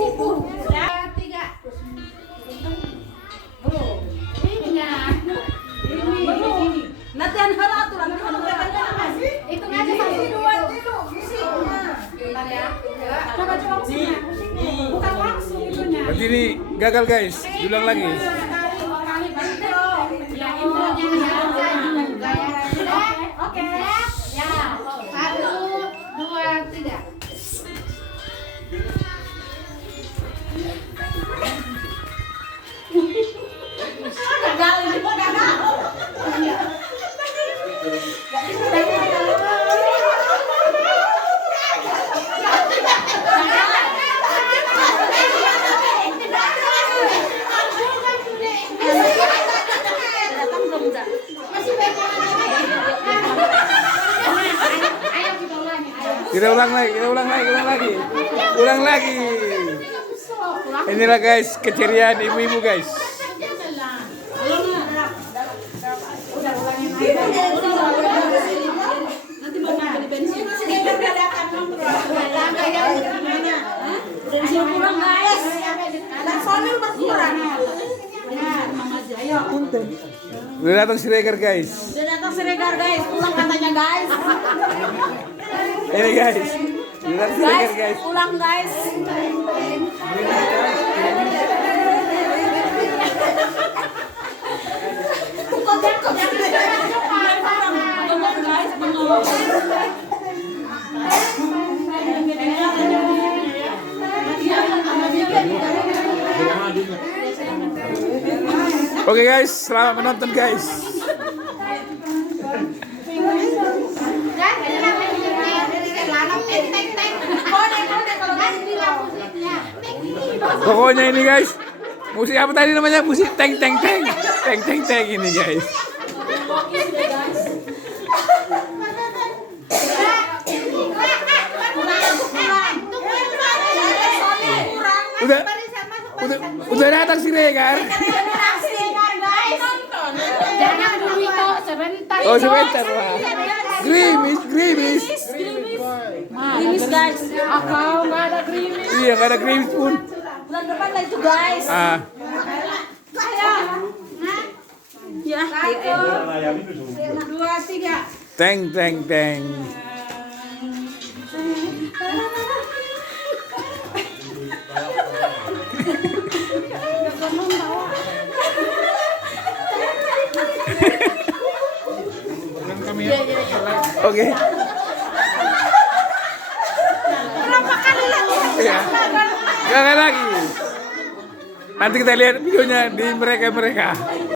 Tiga. Ini. Latihan hal aturan. Hitung aja 1, 2, 3. Bentar ya. Coba maksudnya. Bukan langsung itunya. Berarti ini gagal guys. Diulang lagi. Ya intronya ya. Oke. Ya. 1, 2, 3. Gagal ini kok gagal. Kita ulang lagi. Ulang lagi. Inilah guys keceriaan ibu-ibu guys. Nanti mau beli bensin. Bensin kurang guys. Personil berkurang. Ayo. Udah datang si Regar guys. Udah datang si Regar guys. Ulang katanya guys. Ini guys. Udah datang si Regar guys. Ulang guys. Oke guys, selamat menonton guys. Pokoknya ini guys, musik apa tadi namanya? Musik teng teng teng teng teng teng ini guys. Udah datang si Regar. Jangan dulu itu sebentar. Oh sebentar lah. Grimis. Gerimis guys. Kau nggak ada gerimis. Iya nggak ada grimis pun. Bulan depan lah itu guys. Ya. 1, 2, 3. Teng teng teng. Oke. Berapa kali lagi? Ya. Gagal lagi. Nanti kita lihat videonya di mereka.